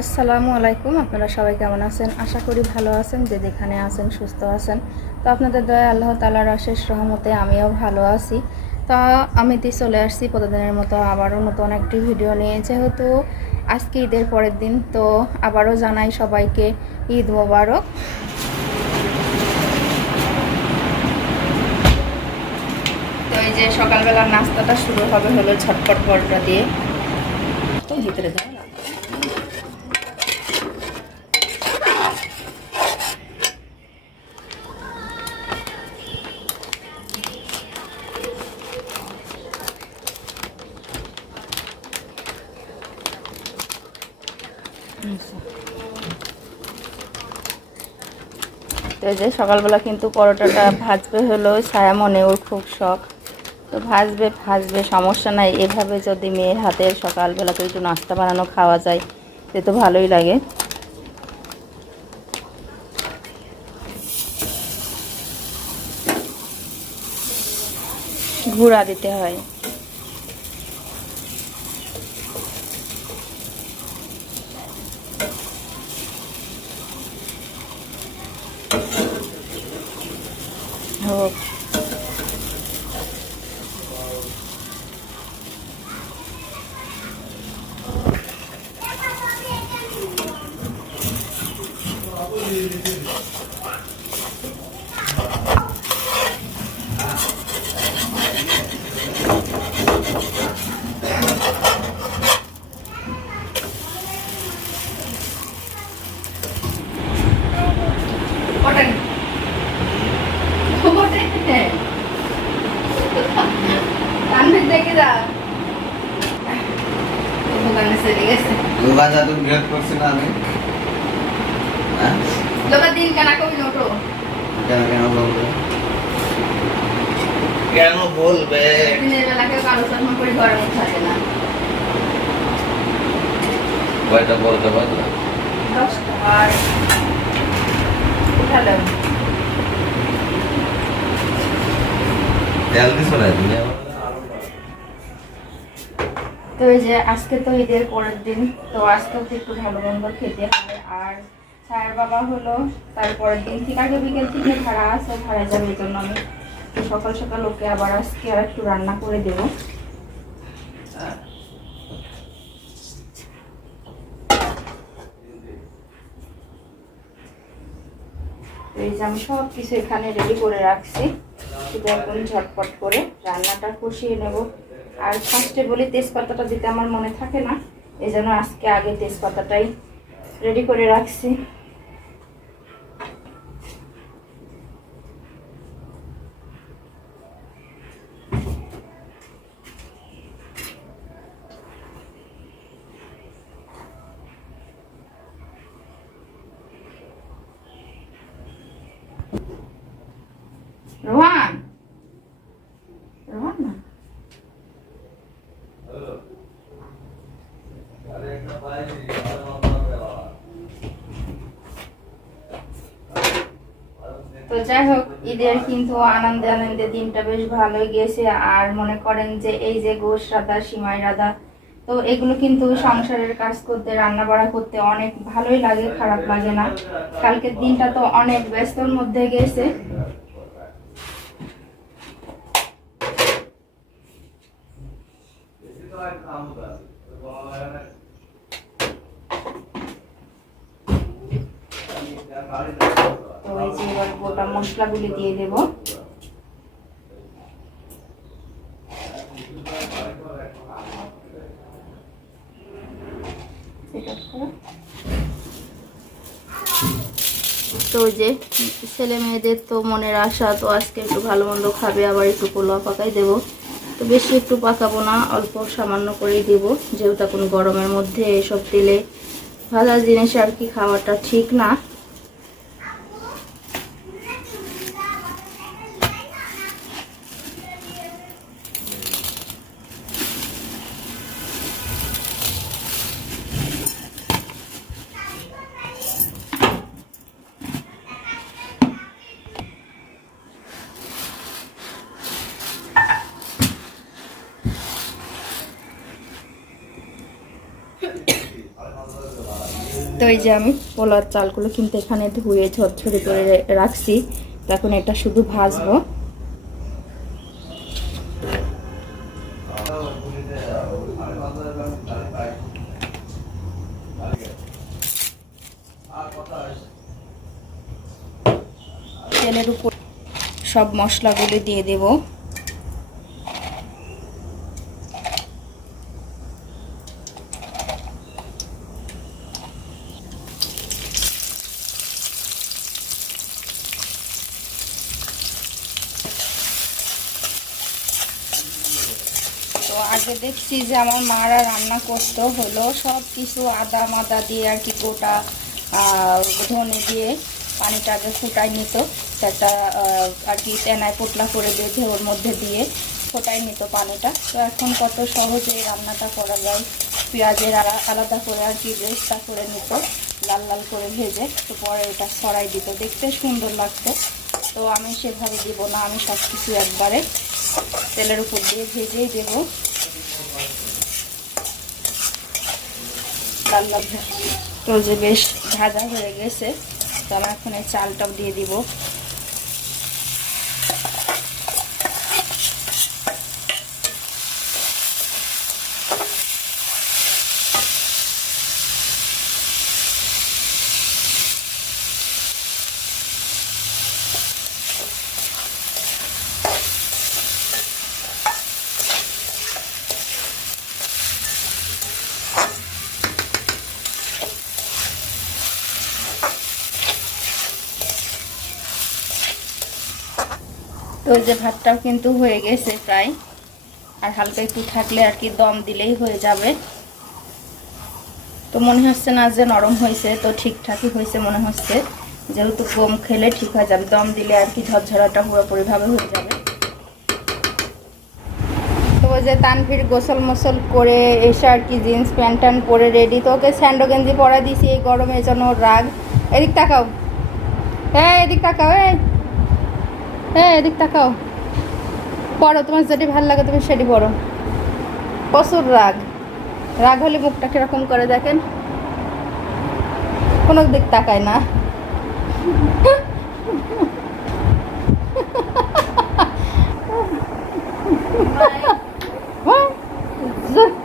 আসসালামু আলাইকুম, আপনারা সবাই কেমন আছেন? আশা করি ভালো আছেন, যে যেখানে আছেন সুস্থ আছেন। তো আপনাদের দয়া আল্লাহ তালার অশেষ রহমতে আমিও ভালো আছি। তো আমি তো চলে আসছি প্রতিদিনের মতো আবারও নতুন একটি ভিডিও নিয়ে। যেহেতু আজকে ঈদের পরের দিন, তো আবারও জানাই সবাইকে ঈদ মোবারক। তো এই যে সকালবেলার নাস্তাটা শুরু হবে হলো ঝটপট পরোটা দিয়ে। ভিতরে যাও তো এই যে সকালবেলা কিন্তু পরোটাটা ভাজবে হলো ছায়া মনে, ওর খুব শখ। তো ভাজবে ভাজবে, সমস্যা নাই। এভাবে যদি মেয়ের হাতে সকালবেলা তো একটু নাস্তা বানানো খাওয়া যায় সে তো ভালোই লাগে। ঘুরা দিতে হয় হোক ওটা কানভির দেখে যা দোকানে চলে গেছে দোকান যা তুমি করছি না আমি হ্যাঁ? দোকান দিন কানা কবি নোটো কেন কেন বলবে? কেন বলবে? কেউ কারও সঙ্গে করে ঘরের মধ্যে থাকে না। কয়টা বলতে? পারল দশটা আর উঠালাম তেল দিছো না তুমি? তো এই যে আজকে তো ঈদের পরের দিন, তো আজকেও একটু ভালো মন্দ খেতে হবে। আর ছায়ার বাবা হলো তারপরের দিন ঠিক আগে বিকেল থেকে ভাড়া আছে, ভাড়া যাবে এই জন্য আমি সকাল সকাল ওকে আবার আজকে আর একটু রান্না করে দেবো। এই যে আমি সব কিছু এখানে রেডি করে রাখছি। শুধু একদম ঝটপট করে রান্নাটা কষিয়ে নেব। আর ফার্স্টে বলি তেজপাতাটা দিতে আমার মনে থাকে না এই জন্য আজকে আগে তেজপাতাটাই রেডি করে রাখছি। তো যাই হোক, ঈদের কিন্তু আনন্দে আনন্দে দিনটা বেশ ভালোই গেছে। আর মনে করেন যে এই যে গোশ রাধা, সিমাই রাধা, তো এগুলো কিন্তু সংসারের কাজ করতে রান্না বাড়া করতে অনেক ভালোই লাগে, খারাপ লাগে না। কালকের দিনটা তো অনেক ব্যস্তর মধ্যে গেছে। এবার গোটা মশলাগুলি দিয়ে দেবো। তো যে ছেলে মেয়েদের তো মনের আশা, তো আজকে একটু ভালো মন্দ খাবে, আবার একটু পোলাও পাকাই দেবো তো বেশি একটু পাকাবো না, অল্প সামান্য করেই দেবো, যেহেতু এখন গরমের মধ্যে এসব তেলে ভাজা জিনিস আর কি খাওয়াটা ঠিক না তো এই যে আমি পোলার চালগুলো কিন্তু এখানে ধুয়ে ঝরঝরে করে রাখছি। তো এখন এটা শুধু ভাজবো। তেলের উপর সব মশলাগুলো দিয়ে দেব। তো আগে দেখছি যে আমার মারা রান্না করতো হলো, সব কিছু আদা মাদা দিয়ে আর কি গোটা ধনে দিয়ে পানিটা আগে ফুটাই নিত একটা আর কি তেনায় পোটলা করে বেঁধে ওর মধ্যে দিয়ে ফোটাই নিত পানিটা। তো এখন কত সহজে রান্নাটা করা যায়। পেঁয়াজের আলাদা করে আর কি বেস্তা করে নিত, লাল লাল করে ভেজে, তো পরে এটা ছড়াই দিত। দেখতে সুন্দর লাগতো। তো আমি সেভাবে দিব না, আমি সব কিছু একবারে তেলের উপর দিয়ে ভেজেই দেব। তো যে বেশ ভাজা হয়ে গেছে, তো আমি এখন চালটাও দিয়ে দিব। তো যে ভাতটাও কিন্তু হয়ে গেছে প্রায়। আর হালকা একটু থাকলে আর কি দম দিলেই হয়ে যাবে। তো মনে হচ্ছে না যে নরম হয়েছে, তো ঠিকঠাকই হয়েছে মনে হচ্ছে। যেহেতু কম খেলে ঠিক হয়ে যাবে, দম দিলে আর কি ঝরঝরাটা পুরোপুরিভাবে হয়ে যাবে। তো যে তানভীর গোসল মোসল করে এসে আর কি জিন্স প্যান্ট ট্যান্ট পরে রেডি তো ওকে স্যান্ডো গেঞ্জি পরা দিয়েছি এই গরমের জন্য রাগ। এদিক তাকাও। হ্যাঁ এদিক তাকাও, এই। হ্যাঁ এদিক তাকাও। পড়ো তোমার যেটি ভালো লাগে তুমি সেটি পড়ো। প্রচুর রাগ। রাগ হলে মুখটা কীরকম করে দেখেন। কোনো দিক তাকায় না। জোর-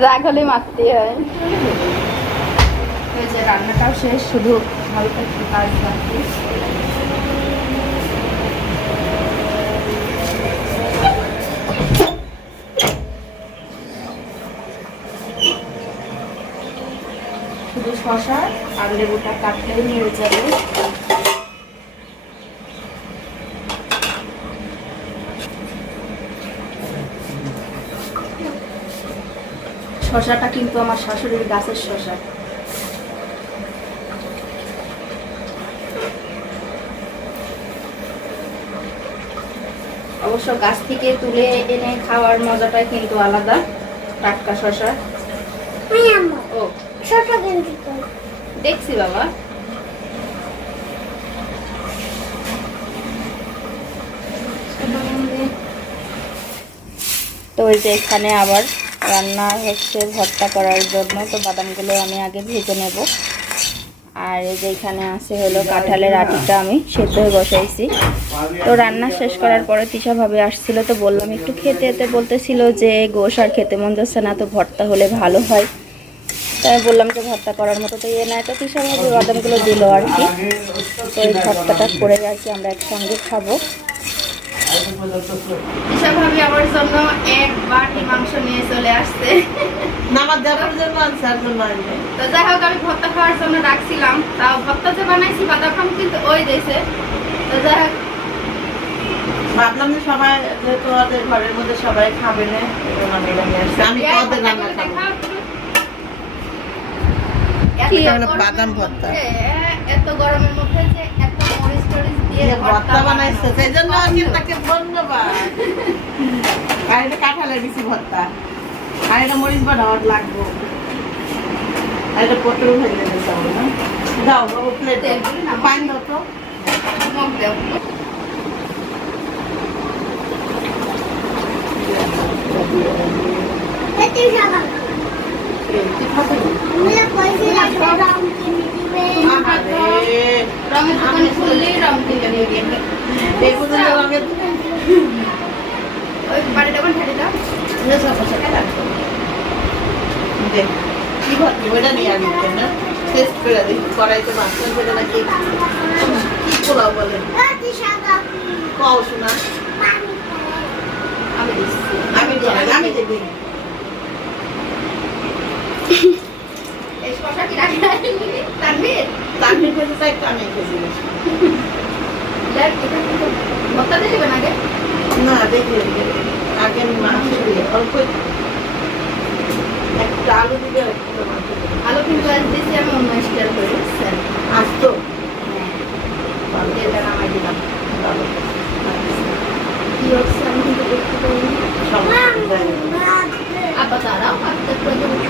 রাগ হলে মারতে হয়। রান্নাটাও শেষ শুধু হালকা একটু কাজ বাকি শুধু শশা আর লেবুটা কাটলেই হয়ে যাবে শশাটা কিন্তু আমার শাশুড়ির গাছের শশা। অবশ্য গাছ থেকে তুলে এনে খাওয়ার মজাটাই কিন্তু আলাদা টাটকা শশা ও। দেখছি বাবা। তো ওই যে এখানে আবার রান্না হচ্ছে ভর্তা করার জন্য তো বাদামগুলো আমি আগে ভেজে নেব। আর এই যে এখানে আছে হলো কাঁঠালের আটিটা আমি সেদ্ধ হয়ে বসাইছি। তো রান্না শেষ করার পরে তিশা ভাবে আসছিল তো বললাম একটু খেতে। এতে বলতেছিল যে গোশ আর খেতে মন যাচ্ছে না তো ভর্তা হলে ভালো হয়। তাই আমি বললাম যে ভর্তা করার মতো তো ইয়ে নাই। তো তিশা ভাবে বাদামগুলো দিল আর কি। তো এই ভর্তাটা করে আর কি আমরা একসঙ্গে খাব। ভাবি আমার জন্য এক বাটি মাংস নিয়ে চলে আসছে। আমার দেওয়ার জন্য আনছে জন্য তো যাই হোক আমি ভর্তা খাওয়ার জন্য রাখছিলাম তাও ভর্তা যে বানাইছি বাদাম কিন্তু ওই দিয়েছে। তো যাই হোক ভাবলাম যে সবাই যেহেতু ওদের ঘরের মধ্যে সবাই খাবে না আমি ওদের রান্না খাব? বাদাম ভর্তা। এত গরমের মধ্যে যে এত মরিচ টরিচ দিয়ে ভর্তা বানাইছে সেই জন্য আমি তাকে ধন্যবাদ। আর এটা কাঁঠালের দিছি ভর্তা। আর এটা মরিচ বাটা আমার লাগবো। আর এটা পটল ভেজে দিতে হবে না? দাও বাবু প্লেটে পানি দাও তো মগ দেও। এই, তুই খাবি না? আহারে, রঙের দোকানে খুললেই রং কিনে নিয়ে গিয়ে এই পর্যন্ত রঙের ওই বাড়িটা কোন ঠাড়ি দাও নেশা ফসা খেলা। দেখ, কি ভাবছি, ওইটা নিয়ে আনি না টেস্ট করে দিই কড়াইতে মাছ করে নাকি কি পোলাও বলে কও শোনা না? দেখি আগে আমি দিয়ে অল্প একটা। আলু দিবে আলু কিন্তু আজ দিয়েছি আমি অন্য স্টাইল করে বুঝছেন আসতো হ্যাঁ। নামাই দিলাম। কি হচ্ছে আব্বা দাঁড়াও